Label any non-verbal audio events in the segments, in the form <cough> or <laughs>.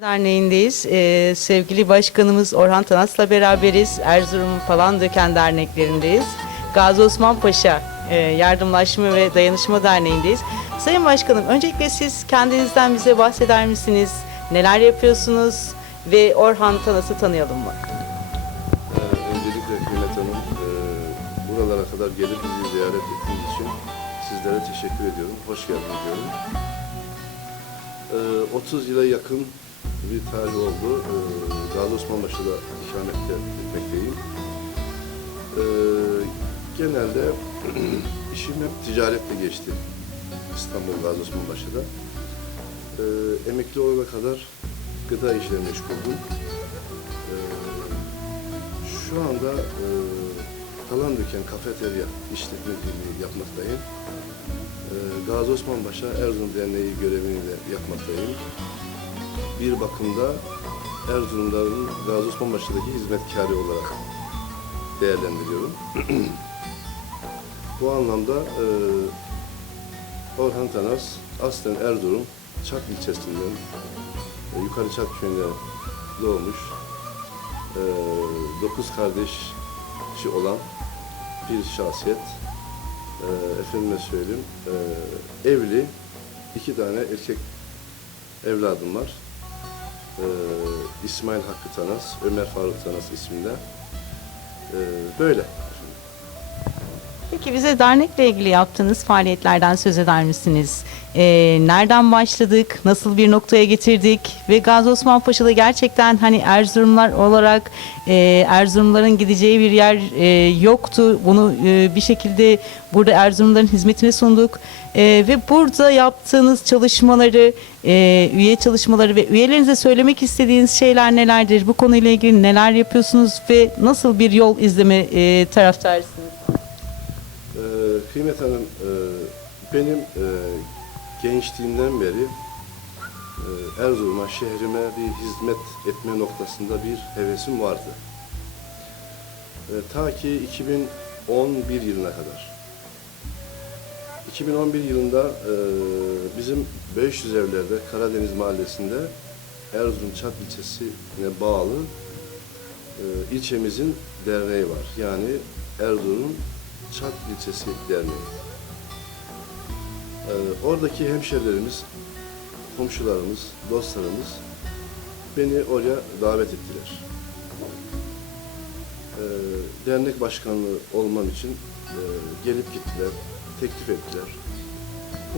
Derneği'ndeyiz. Ee, sevgili başkanımız Orhan Tanas'la beraberiz. Erzurum falan döken derneklerindeyiz. Gazi Osman Paşa e, Yardımlaşma ve Dayanışma Derneği'ndeyiz. Sayın Başkanım, öncelikle siz kendinizden bize bahseder misiniz? Neler yapıyorsunuz? Ve Orhan Tanas'ı tanıyalım mı? Ee, Öncelikle Kıymet Hanım, e, buralara kadar gelip bizi ziyaret ettiğiniz için sizlere teşekkür ediyorum. Hoş geldiniz diyorum. Ee, 30 yıla yakın bir tarih oldu. Ee, Gazi Osmanbaşı'da ikamet etmekteyim. Ee, genelde <clears throat> işim hep ticaretle geçti. İstanbul Gazi Osmanbaşı'da. Ee, emekli olana kadar gıda işle meşguldüm. Ee, şu anda e, Kalandöken kafeterya işletmeciliği yapmaktayım. E, Gazi Osman Paşa Erzurum Derneği görevini de yapmaktayım. Bir bakımda Erzurumların Gazi Osman Paşa'daki hizmetkarı olarak değerlendiriyorum. <clears throat> Bu anlamda e, Orhan Tanas aslen Erzurum Çak ilçesinden e, Yukarı Çak köyünde doğmuş e, dokuz kardeşi olan bir şahsiyet. E, efendime söyleyeyim, e, evli, iki tane erkek evladım var. E, İsmail Hakkı Tanas, Ömer Faruk Tanas isminde. E, böyle. Peki bize dernekle ilgili yaptığınız faaliyetlerden söz eder misiniz? Ee, nereden başladık, nasıl bir noktaya getirdik ve Gazi Osman Paşa'da gerçekten hani Erzurumlar olarak e, Erzurumların gideceği bir yer e, yoktu. Bunu e, bir şekilde burada Erzurumların hizmetine sunduk E, ve burada yaptığınız çalışmaları, e, üye çalışmaları ve üyelerinize söylemek istediğiniz şeyler nelerdir? Bu konuyla ilgili neler yapıyorsunuz ve nasıl bir yol izleme e, taraftarsınız? Kıymet Hanım, e, benim e, gençliğimden beri e, Erzurum'a, şehrime bir hizmet etme noktasında bir hevesim vardı. Ta ki 2011 yılına kadar. 2011 yılında bizim 500 evlerde Karadeniz Mahallesi'nde Erzurum Çat ilçesine bağlı ilçemizin derneği var. Yani Erzurum Çat ilçesi derneği. E, oradaki hemşerilerimiz, komşularımız, dostlarımız beni oraya davet ettiler. E, dernek başkanlığı olmam için e, gelip gittiler, teklif ettiler.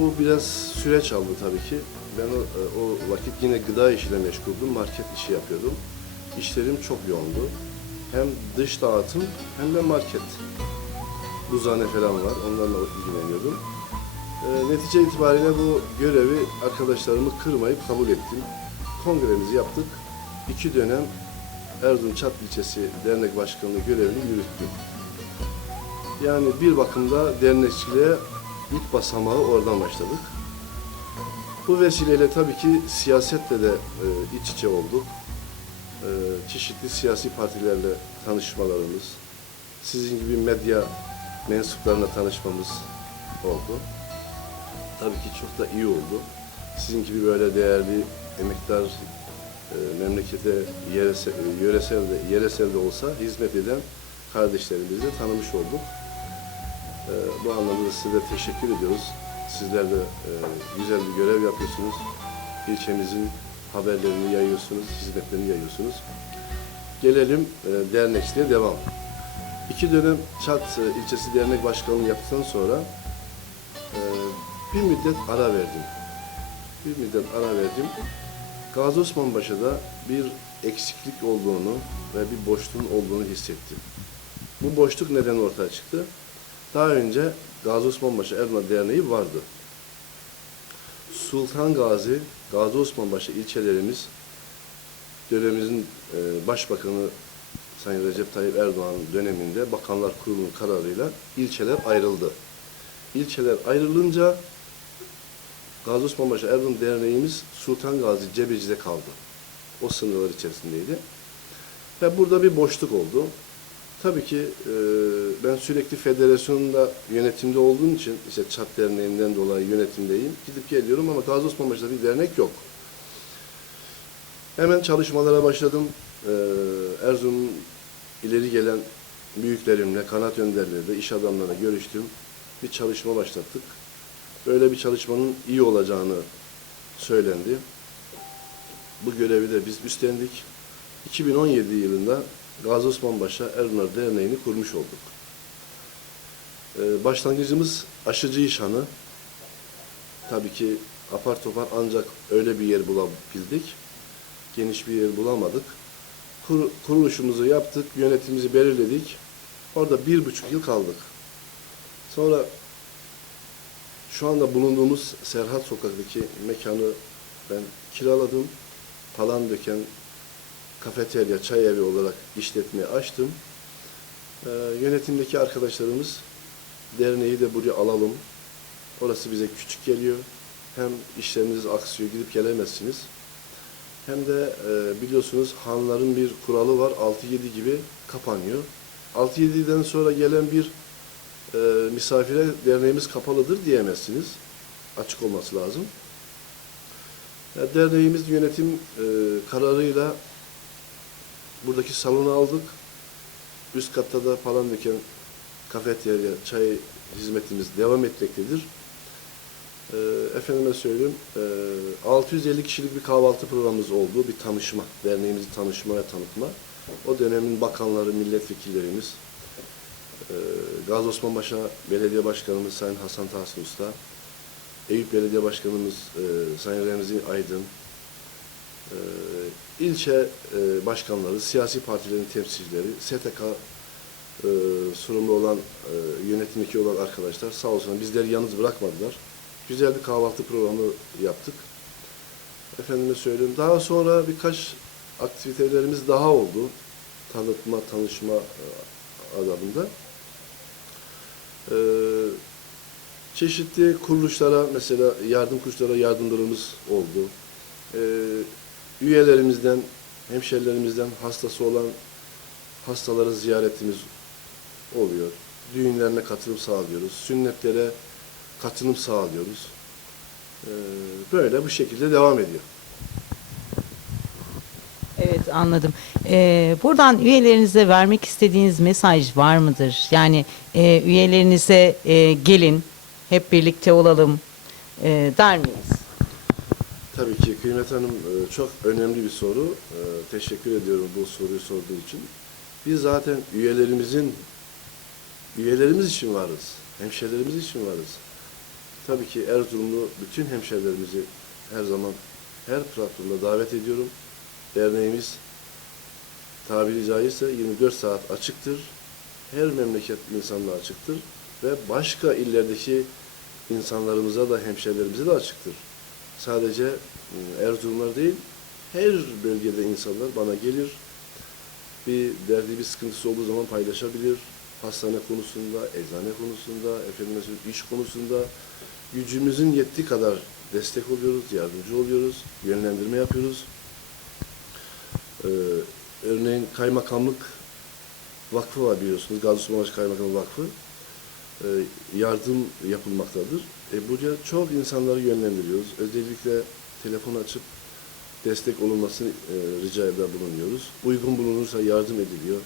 Bu biraz süreç aldı tabii ki. Ben o, e, o vakit yine gıda işiyle meşguldüm, market işi yapıyordum. İşlerim çok yoğundu. Hem dış dağıtım hem de market. Buzhane falan var, onlarla ilgileniyordum. E, netice itibariyle bu görevi arkadaşlarımı kırmayıp kabul ettim. Kongremizi yaptık. İki dönem Erzurum Çat ilçesi dernek başkanlığı görevini yürüttüm. Yani bir bakımda dernekçiliğe ilk basamağı oradan başladık. Bu vesileyle tabii ki siyasetle de e, iç içe olduk. E, çeşitli siyasi partilerle tanışmalarımız, sizin gibi medya mensuplarına tanışmamız oldu. Tabii ki çok da iyi oldu. Sizin gibi böyle değerli emektar e, memlekete yeresel, yöresel de, yeresel de olsa hizmet eden kardeşlerimizi tanımış olduk. E, bu anlamda size de teşekkür ediyoruz. Sizler de e, güzel bir görev yapıyorsunuz. İlçemizin haberlerini yayıyorsunuz, hizmetlerini yayıyorsunuz. Gelelim e, dernekçiliğe devam. İki dönem Çat e, ilçesi dernek başkanlığı yaptıktan sonra e, bir müddet ara verdim. Bir müddet ara verdim. Gazi Osman bir eksiklik olduğunu ve bir boşluğun olduğunu hissettim. Bu boşluk neden ortaya çıktı? Daha önce Gazi Osman Erdoğan Derneği vardı. Sultan Gazi, Gazi Osman ilçelerimiz dönemimizin e, başbakanı Sayın Recep Tayyip Erdoğan döneminde Bakanlar Kurulu'nun kararıyla ilçeler ayrıldı. İlçeler ayrılınca Gazi Osman Paşa Erzurum Derneğimiz Sultan Gazi Cebeci'de kaldı. O sınırlar içerisindeydi. Ve burada bir boşluk oldu. Tabii ki e, ben sürekli federasyonda yönetimde olduğum için işte Çat Derneği'nden dolayı yönetimdeyim. Gidip geliyorum ama Gazi Osman bir dernek yok. Hemen çalışmalara başladım. Ee, Erzurum ileri gelen büyüklerimle, kanat önderleriyle, iş adamlarına görüştüm. Bir çalışma başlattık. Böyle bir çalışmanın iyi olacağını söylendi. Bu görevi de biz üstlendik. 2017 yılında Gazi Osman Paşa Erzurum Derneği'ni kurmuş olduk. Ee, başlangıcımız aşıcı işhanı. Tabii ki apar topar ancak öyle bir yer bulabildik. Geniş bir yer bulamadık. Kur- kuruluşumuzu yaptık, yönetimimizi belirledik. Orada bir buçuk yıl kaldık. Sonra şu anda bulunduğumuz Serhat Sokak'taki mekanı ben kiraladım. Palan döken kafeterya, çay evi olarak işletmeyi açtım. Ee, yönetimdeki arkadaşlarımız derneği de buraya alalım. Orası bize küçük geliyor. Hem işleriniz aksıyor, gidip gelemezsiniz. Hem de e, biliyorsunuz hanların bir kuralı var. 6-7 gibi kapanıyor. 6-7'den sonra gelen bir e, misafire derneğimiz kapalıdır diyemezsiniz. Açık olması lazım. Ya, derneğimiz yönetim e, kararıyla buradaki salonu aldık. Üst katta da Palandöken kafeterya, çay hizmetimiz devam etmektedir. E, efendime söyleyeyim, e, 650 kişilik bir kahvaltı programımız oldu. Bir tanışma, derneğimizi tanışma ve tanıtma. O dönemin bakanları, milletvekillerimiz, e, Gazi Osman Paşa Belediye Başkanımız Sayın Hasan Tahsin Usta, Eyüp Belediye Başkanımız e, Sayın Remzi Aydın, e, ilçe e, başkanları, siyasi partilerin temsilcileri, STK e, sorumlu olan, e, yönetimdeki olan arkadaşlar sağ olsun bizleri yalnız bırakmadılar. Güzel bir kahvaltı programı yaptık. Efendime söyleyeyim. Daha sonra birkaç aktivitelerimiz daha oldu. Tanıtma, tanışma e, adamında. Ee, çeşitli kuruluşlara mesela yardım kuruluşlara yardımlarımız oldu. Ee, üyelerimizden, hemşerilerimizden hastası olan hastalara ziyaretimiz oluyor. Düğünlerine katılım sağlıyoruz. Sünnetlere katılım sağlıyoruz. Ee, böyle bu şekilde devam ediyor. Evet anladım. Ee, buradan üyelerinize vermek istediğiniz mesaj var mıdır? Yani e, üyelerinize e, gelin, hep birlikte olalım e, der miyiz? Tabii ki Kıymet Hanım e, çok önemli bir soru. E, Teşekkür ediyorum bu soruyu sorduğu için. Biz zaten üyelerimizin, üyelerimiz için varız. Hemşerilerimiz için varız. Tabii ki Erzurumlu bütün hemşerilerimizi her zaman her platformda davet ediyorum. Derneğimiz tabiri caizse 24 saat açıktır. Her memleket insanla açıktır. Ve başka illerdeki insanlarımıza da hemşerilerimize de açıktır. Sadece e, Erzurumlar değil, her bölgede insanlar bana gelir. Bir derdi, bir sıkıntısı olduğu zaman paylaşabilir. Hastane konusunda, eczane konusunda, efendim iş konusunda gücümüzün yettiği kadar destek oluyoruz, yardımcı oluyoruz, yönlendirme yapıyoruz. Ee, örneğin kaymakamlık vakfı var biliyorsunuz. Gazi Osman Paşa Kaymakamlık Vakfı. Ee, yardım yapılmaktadır. E, buraya çok insanları yönlendiriyoruz. Özellikle telefon açıp destek olunmasını e, rica eder bulunuyoruz. Uygun bulunursa yardım ediliyor.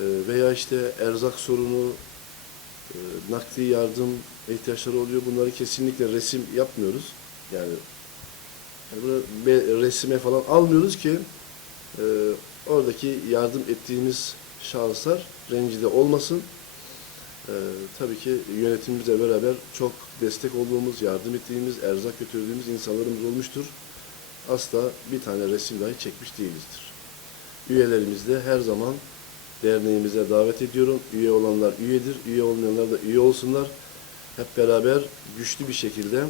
E, veya işte erzak sorunu, e, nakdi yardım ihtiyaçları oluyor. Bunları kesinlikle resim yapmıyoruz. Yani, resime falan almıyoruz ki e, oradaki yardım ettiğimiz şahıslar rencide olmasın. Ee, tabii ki yönetimimizle beraber çok destek olduğumuz, yardım ettiğimiz, erzak götürdüğümüz insanlarımız olmuştur. Asla bir tane resim dahi çekmiş değilizdir. Üyelerimiz de her zaman derneğimize davet ediyorum. Üye olanlar üyedir, üye olmayanlar da üye olsunlar. Hep beraber güçlü bir şekilde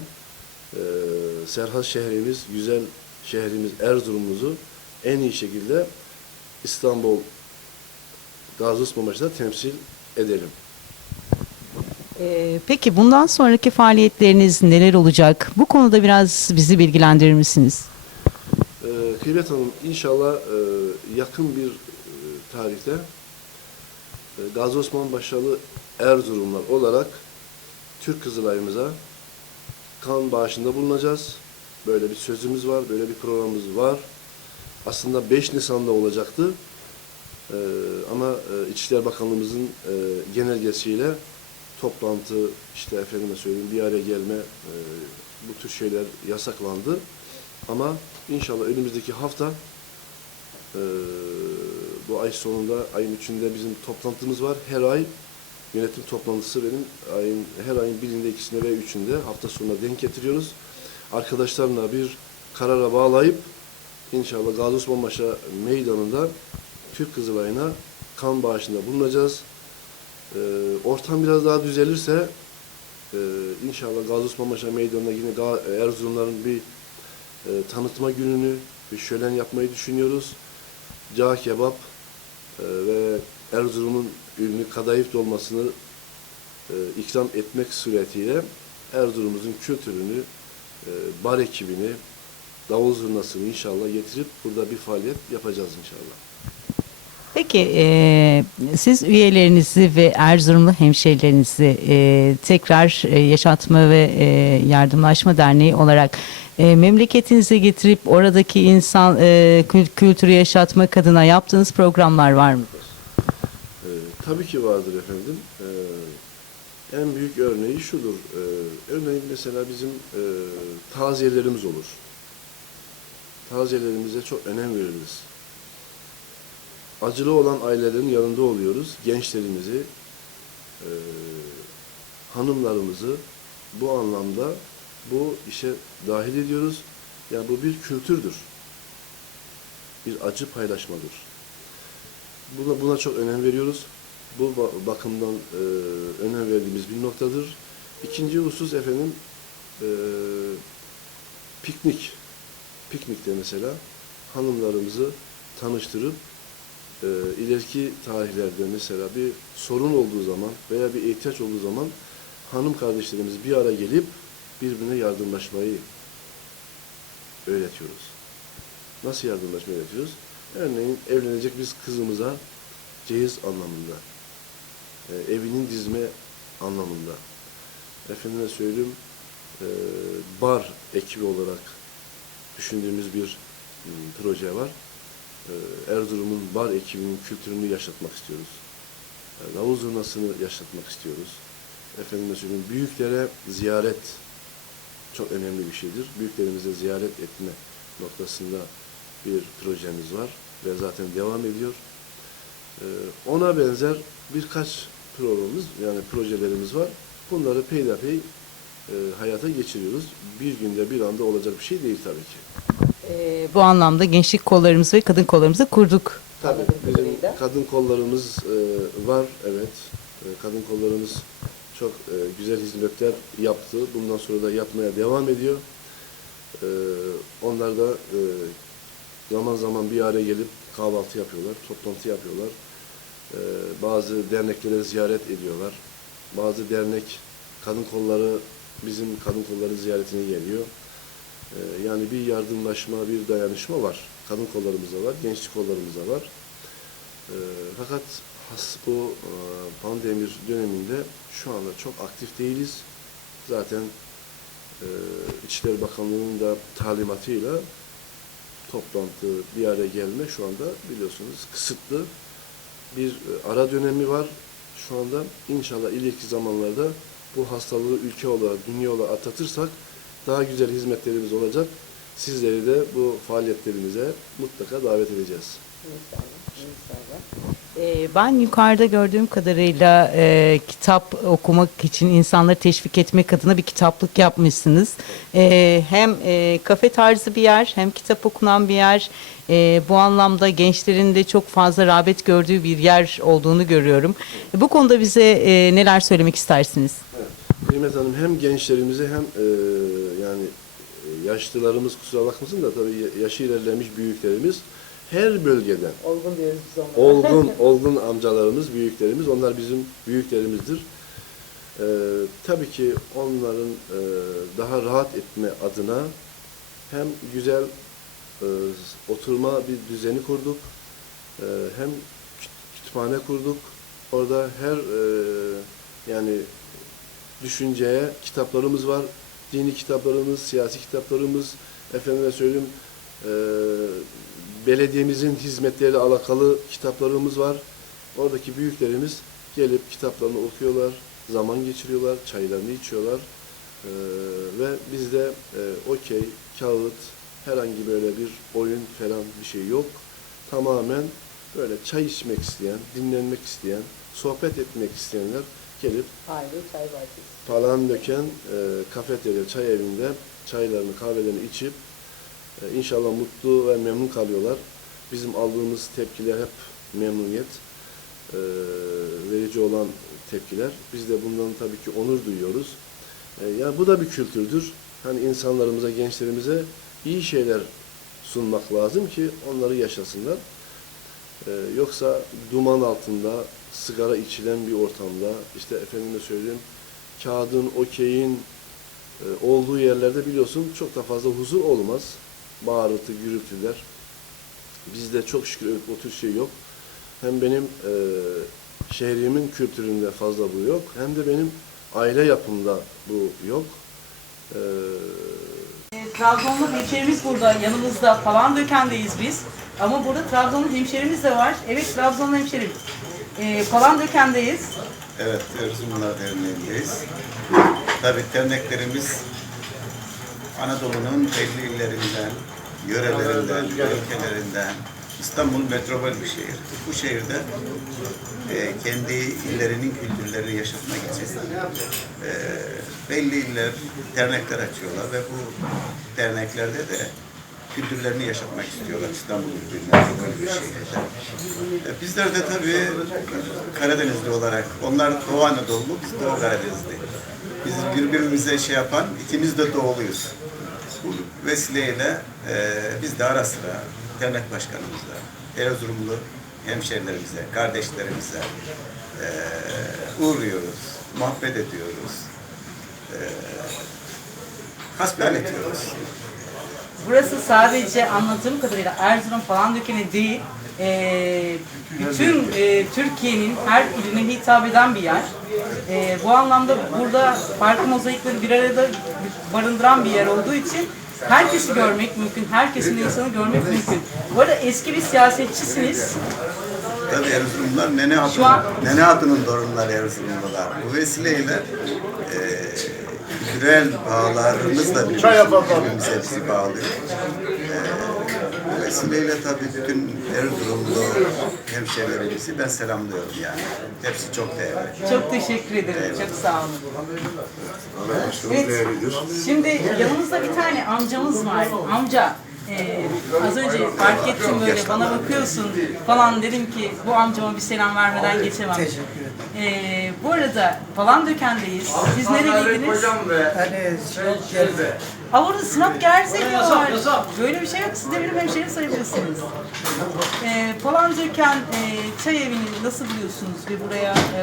e, Serhat şehrimiz, güzel şehrimiz Erzurum'umuzu en iyi şekilde İstanbul Gazi Osman temsil edelim. Ee, peki bundan sonraki faaliyetleriniz neler olacak? Bu konuda biraz bizi bilgilendirir misiniz? Ee, Kıymet Hanım inşallah e, yakın bir e, tarihte e, Gazi Osman Paşalı Erzurumlar olarak Türk Kızılay'ımıza kan bağışında bulunacağız. Böyle bir sözümüz var, böyle bir programımız var. aslında 5 Nisan'da olacaktı. Ee, ama e, İçişleri Bakanlığımızın e, genelgesiyle toplantı, işte efendime söyleyeyim bir araya gelme, e, bu tür şeyler yasaklandı. Ama inşallah önümüzdeki hafta e, bu ay sonunda, ayın üçünde bizim toplantımız var. Her ay yönetim toplantısı benim ayın, her ayın birinde, ikisinde ve üçünde hafta sonuna denk getiriyoruz. Arkadaşlarla bir karara bağlayıp inşallah Gazi Osman Paşa meydanında Türk Kızılay'ına kan bağışında bulunacağız. Ee, ortam biraz daha düzelirse e, inşallah Gazi Osman Paşa meydanında yine Erzurumların bir e, tanıtma gününü, bir şölen yapmayı düşünüyoruz. Cağ kebap ve Erzurum'un ünlü kadayıf dolmasını e, ikram etmek suretiyle Erzurum'umuzun kültürünü, e, bar ekibini, davul zurnasını inşallah getirip burada bir faaliyet yapacağız inşallah. Peki e, siz üyelerinizi ve Erzurumlu hemşehrilerinizi e, tekrar e, Yaşatma ve e, Yardımlaşma Derneği olarak e, memleketinize getirip oradaki insan e, kül- kültürü yaşatmak adına yaptığınız programlar var mıdır? Ee, tabii ki vardır efendim. Ee, en büyük örneği şudur. Ee, örneğin mesela bizim e, taziyelerimiz olur. Taziyelerimize çok önem veririz. Acılı olan ailelerin yanında oluyoruz. Gençlerimizi, e, hanımlarımızı bu anlamda bu işe dahil ediyoruz. Yani bu bir kültürdür. Bir acı paylaşmadır. Buna, buna çok önem veriyoruz. Bu ba- bakımdan e, önem verdiğimiz bir noktadır. İkinci husus efendim e, piknik. Piknikte mesela hanımlarımızı tanıştırıp e, ileriki tarihlerde mesela bir sorun olduğu zaman veya bir ihtiyaç olduğu zaman hanım kardeşlerimiz bir ara gelip birbirine yardımlaşmayı öğretiyoruz. Nasıl yardımlaşmayı öğretiyoruz? Örneğin evlenecek biz kızımıza cehiz anlamında, e, evinin dizme anlamında, efendime söyleyeyim e, bar ekibi olarak düşündüğümüz bir m, proje var. E, Erzurum'un bar ekibinin kültürünü yaşatmak istiyoruz. E, Davul zurnasını yaşatmak istiyoruz. Efendime söyleyeyim büyüklere ziyaret çok önemli bir şeydir. Büyüklerimize ziyaret etme noktasında bir projemiz var ve zaten devam ediyor. Ee, ona benzer birkaç programımız yani projelerimiz var. Bunları peyderpey e, hayata geçiriyoruz. Bir günde bir anda olacak bir şey değil tabii ki. E, bu anlamda gençlik kollarımızı ve kadın kollarımızı kurduk. Tabii bizim kadın kollarımız e, var evet. E, kadın kollarımız çok e, güzel hizmetler yaptı. Bundan sonra da yapmaya devam ediyor. E, onlar da e, zaman zaman bir araya gelip kahvaltı yapıyorlar, toplantı yapıyorlar. E, bazı derneklere ziyaret ediyorlar. Bazı dernek kadın kolları bizim kadın kolları ziyaretine geliyor. E, yani bir yardımlaşma, bir dayanışma var. Kadın kollarımızda var, gençlik kollarımızda var. E, fakat has bu e, pandemi döneminde şu anda çok aktif değiliz. Zaten e, İçişleri Bakanlığı'nın da talimatıyla toplantı, bir araya gelme şu anda biliyorsunuz kısıtlı bir e, ara dönemi var. Şu anda inşallah ileriki zamanlarda bu hastalığı ülke olarak, dünya olarak atlatırsak daha güzel hizmetlerimiz olacak. Sizleri de bu faaliyetlerimize mutlaka davet edeceğiz. Ee, Ben yukarıda gördüğüm kadarıyla e, kitap okumak için insanları teşvik etmek adına bir kitaplık yapmışsınız. Ee, hem e, kafe tarzı bir yer hem kitap okunan bir yer. Ee, bu anlamda gençlerin de çok fazla rağbet gördüğü bir yer olduğunu görüyorum. Bu konuda bize e, neler söylemek istersiniz? Nimet Hanım hem gençlerimizi hem e, yani e, yaşlılarımız kusura bakmasın da tabii ya- yaşı ilerlemiş büyüklerimiz her bölgeden Olgun diyoruz biz onlara. olgun <laughs> olgun amcalarımız, büyüklerimiz onlar bizim büyüklerimizdir. E, tabii ki onların e, daha rahat etme adına hem güzel e, oturma bir düzeni kurduk e, hem küt- kütüphane kurduk. Orada her e, yani düşünceye kitaplarımız var. Dini kitaplarımız, siyasi kitaplarımız, efendime söyleyeyim e, belediyemizin hizmetleriyle alakalı kitaplarımız var. Oradaki büyüklerimiz gelip kitaplarını okuyorlar, zaman geçiriyorlar, çaylarını içiyorlar. Ee, ve bizde e, okey, kağıt, herhangi böyle bir oyun falan bir şey yok. Tamamen böyle çay içmek isteyen, dinlenmek isteyen, sohbet etmek isteyenler gelip Aile çay bahçesi. Palandöken e, kafeterya, çay evinde çaylarını, kahvelerini içip e, inşallah mutlu ve memnun kalıyorlar. Bizim aldığımız tepkiler hep memnuniyet e, verici olan tepkiler. Biz de bundan tabii ki onur duyuyoruz. E, ya bu da bir kültürdür. Hani insanlarımıza, gençlerimize iyi şeyler sunmak lazım ki onları yaşasınlar. E, yoksa duman altında, sigara içilen bir ortamda, işte efendime söyleyeyim, kağıdın, okeyin e, olduğu yerlerde biliyorsun çok da fazla huzur olmaz. Bağırtı, gürültüler. Bizde çok şükür evet, o tür şey yok. Hem benim e, şehrimin kültüründe fazla bu yok. Hem de benim aile yapımda bu yok. E, E, Trabzonlu hemşerimiz burada yanımızda falan dökendeyiz biz. Ama burada Trabzonlu hemşerimiz de var. Evet Trabzonlu hemşerim. E, falan dökendeyiz. Evet, Erzurumlar Derneği'ndeyiz. Tabii derneklerimiz Anadolu'nun belli illerinden, yörelerinden, ülkelerinden, İstanbul metropol bir şehir. Bu şehirde e, kendi illerinin kültürlerini yaşatmak için e, belli iller dernekler açıyorlar ve bu derneklerde de kültürlerini yaşatmak istiyorlar İstanbul gibi metropol bir şehirde. E, Bizler de tabii Karadenizli olarak, onlar Doğu Anadolu, biz Doğu Karadenizli. Biz birbirimize şey yapan, ikimiz de doğuluyuz. Bu vesileyle e, biz de ara sıra dernek başkanımızla, Erzurumlu hemşerilerimize, kardeşlerimize e, uğruyoruz, muhabbet ediyoruz. E, hasbihal ediyoruz. Burası sadece anladığım kadarıyla Erzurum falan dökeni değil, e, bütün e, Türkiye'nin her iline hitap eden bir yer. E, bu anlamda burada farklı mozaikleri bir arada barındıran bir yer olduğu için herkesi görmek mümkün, herkesin insanı görmek mümkün. Bu arada eski bir siyasetçisiniz. Tabii Erzurumlular Nene Hatun, an- Nene Hatun'un torunları Erzurumlular. Bu vesileyle e, kültürel bağlarımız da birbirimize bizi bağlıyor. E, bu vesileyle tabii bütün Erzurumlu hemşehrilerimizi ben selamlıyorum yani. Hepsi çok değerli. Çok teşekkür ederim, çok sağ olun. Evet. Şimdi yanımızda bir tane amcamız var. Amca e, az önce fark ettim böyle bana bakıyorsun falan dedim ki bu amcama bir selam vermeden geçemem. Teşekkür ederim. E, bu arada falan dökendeyiz. Siz nereliydiniz? Hani. Ha burada Sinop Gerze diyorlar. Böyle bir şey yok. Siz de benim hemşerim sayılırsınız. E, falan döken e, çay evini nasıl buluyorsunuz ve buraya e,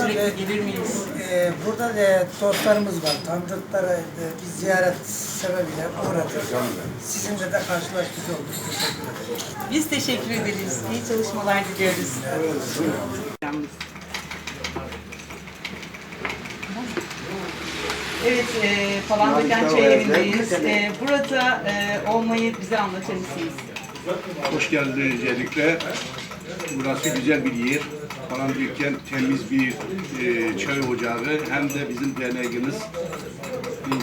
sürekli gelir miyiz? Ee, burada da dostlarımız var. Tanıdıkları e, bir ziyaret sebebiyle uğradık. Sizinle de karşılaşmış olduk. Teşekkür ederim. Biz teşekkür ederiz. İyi çalışmalar diliyoruz. Evet, e, falan döken çay evindeyiz. E, burada e, olmayı bize anlatır mısınız? Hoş geldiniz öncelikle. Burası güzel bir yer. Falan dükkan temiz bir e, çay ocağı. Hem de bizim derneğimiz.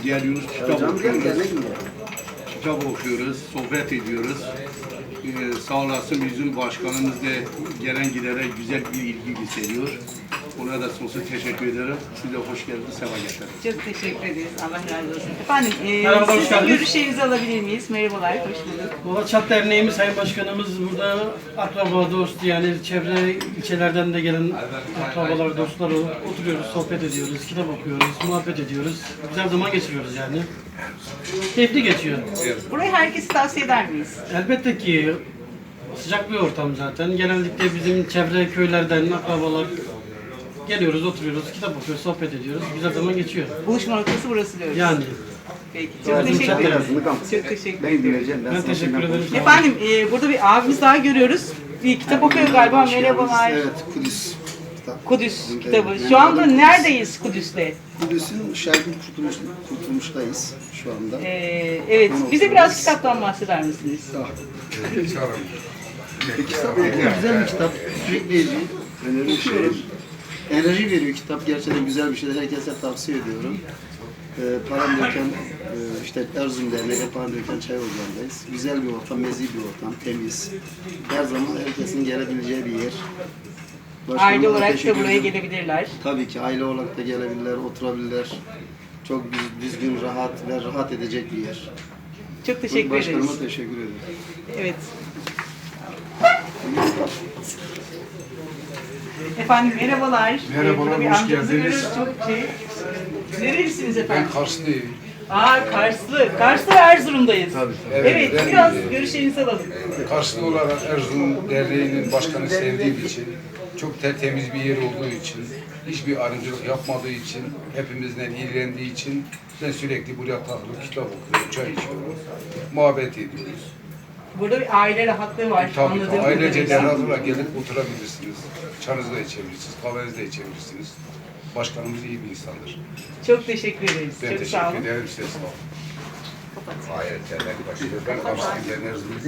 Geliyoruz, kitap okuyoruz. Kitap okuyoruz, sohbet ediyoruz. E, sağ olasın bizim başkanımız da gelen gidere güzel bir ilgi gösteriyor. Ona da sonsuz teşekkür ederim. Size hoş geldiniz, sefa getirdiniz. Çok teşekkür ederiz. Allah razı olsun. Efendim, e, Merhaba, hoş sizin geldiniz. görüşlerinizi alabilir miyiz? Merhabalar, hoş bulduk. Boğaçat Derneğimiz Sayın Başkanımız burada akraba dost yani çevre ilçelerden de gelen akrabalar, dostlar oturuyoruz, sohbet ediyoruz, kitap okuyoruz, muhabbet ediyoruz. Güzel zaman geçiriyoruz yani. Keyifli geçiyor. Burayı herkese tavsiye eder miyiz? Elbette ki sıcak bir ortam zaten. Genellikle bizim çevre köylerden akrabalar geliyoruz, oturuyoruz, kitap okuyoruz, sohbet ediyoruz. Güzel zaman geçiyor. Buluşma noktası burası diyoruz. Yani Peki, çok teşekkür ederim. Çok teşekkür ederim. ben teşekkür ederim. Efendim, e, burada bir abimiz daha görüyoruz. Bir kitap okuyor galiba. Merhabalar. Evet, Kudüs. kitap. Kudüs Evet, kitabı. ben Şu anda Kudüs- neredeyiz Kudüs'te? Kudüs'ün Şerkin Kurtuluş, Kurtulmuş'tayız şu anda. Ee, evet, bize biraz kitaptan bahseder misiniz? kitap güzel bir kitap. Sürükleyici, okuyorum. Enerji veriyor kitap. Gerçekten güzel bir şey. Herkese tavsiye ediyorum. Ee, Palandöken, e, işte Erzurum Derneği Palandöken Çay Ocağı'ndayız. Güzel bir ortam, mezi bir ortam, temiz. Her zaman herkesin gelebileceği bir yer. Başkanıma Aile olarak da buraya gelebilirler. Tabii ki aile olarak da gelebilirler, oturabilirler. Çok düz- düzgün, rahat ve rahat edecek bir yer. Çok teşekkür ederiz. Başkanıma teşekkür ederim. Evet. Efendim merhabalar. Merhabalar, Burada bir hoş amcanızı geldiniz. görüyoruz. Çok şey. Nerelisiniz Ben efendim? Karslıyım. Aa Karslı. Karslı ve Erzurum'dayız. Evet, Evet, ben- biraz görüşlerinizi alalım. Karslı olarak Erzurum Derneği'nin başkanı sevdiğim için, çok tertemiz bir yer olduğu için, hiçbir ayrımcılık yapmadığı için, hepimizle ilgilendiği için ben sürekli buraya takılıp kitap okuyorum, çay içiyorum, muhabbet ediyoruz. Burada bir aile rahatlığı var. Tabii anladığım ki ailece kadarıyla. derhazırla gelip oturabilirsiniz. Çanızı da içebilirsiniz, kahvenizi de içebilirsiniz. Başkanımız iyi bir insandır. Çok teşekkür ederiz. Ben Çok sağ olun. teşekkür ederim size sağ olun. Hayır, ben Karslıyım, ben Erzurum'dayım.